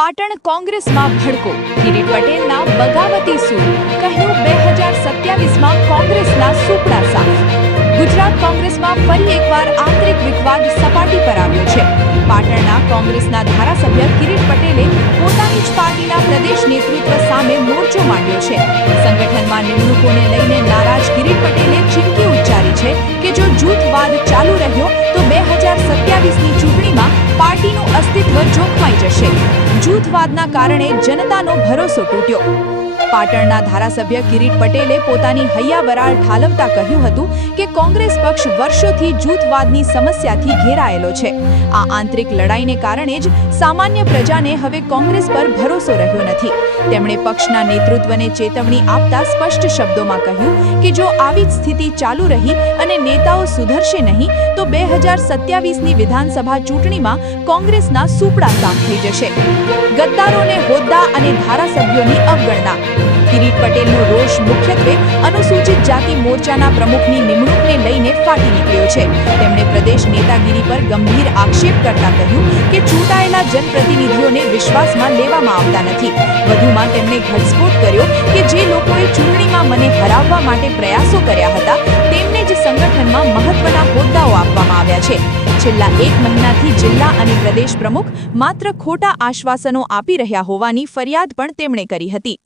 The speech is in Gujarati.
પાટણ કોંગ્રેસમાં ભડકો. કિરીટ પટેલના બગાવતી સૂર. કહ્યું બે હજાર સત્યાવીસમાં કોંગ્રેસના સુપડા સાફ. ગુજરાત કોંગ્રેસમાં ફરી એકવાર આંતરિક વિવાદ સપાટી પર આવ્યો છે. પાટણના કોંગ્રેસના ધારાસભ્ય કિરીટ પટેલે પોતાની જ પાર્ટીના પ્રદેશ નેતૃત્વ સામે મોરચો માંડ્યો છે. સંગઠનમાં નિમણૂકોને લઈને નારાજ કિરીટ પટેલે ચીમકી ઉચ્ચારી છે કે જો જૂથવાદ ચાલુ રહ્યો, તો બે હજાર સત્યાવીસની ચૂંટણીમાં પાર્ટીનું અસ્તિત્વ જોખમાઈ જશે. જૂથવાદના કારણે જનતાનો ભરોસો તૂટ્યો. પાટણના ધારાસભ્ય કિરીટ પટેલે પોતાની હૈયાવરાળ ઠાલવતા કહ્યું હતું કે કોંગ્રેસ પક્ષ વર્ષોથી જૂથવાદની સમસ્યાથી ઘેરાયેલો છે. આ આંતરિક લડાઈને કારણે જ સામાન્ય પ્રજાને હવે કોંગ્રેસ પર ભરોસો રહ્યો નથી. તેમણે પક્ષના નેતૃત્વને ચેતવણી આપતા સ્પષ્ટ શબ્દોમાં કહ્યું કે જો આવી જ સ્થિતિ ચાલુ રહી અને નેતાઓ સુધરશે નહીં, તો બે હજાર સત્યાવીસની વિધાનસભા ચૂંટણીમાં કોંગ્રેસના સુપડા સાફ થઈ જશે. ગદ્દારોને હોદ્દા અને ધારાસભ્યોની અવગણના. કિરીટ પટેલનો રોષ મુખ્યત્વે અનુસૂચિત જાતિ મોરચાના પ્રમુખની નિમણૂકને લઈને ફાટી નીકળ્યો છે. તેમણે પ્રદેશ નેતાગીરી પર ગંભીર આક્ષેપ કરતા કહ્યું કે ચૂંટાયેલા જનપ્રતિનિધિઓને વિશ્વાસમાં લેવામાં આવતા નથી. વધુમાં તેમણે ઘટસ્ફોટ કર્યો કે જે લોકોએ ચૂંટણીમાં મને હરાવવા માટે પ્રયાસો કર્યા હતા, તેમને જ સંગઠનમાં મહત્વના હોદ્દાઓ આપવામાં આવ્યા છે. છેલ્લા એક મહિનાથી જિલ્લા અને પ્રદેશ પ્રમુખ માત્ર ખોટા આશ્વાસનો આપી રહ્યા હોવાની ફરિયાદ પણ તેમણે કરી હતી.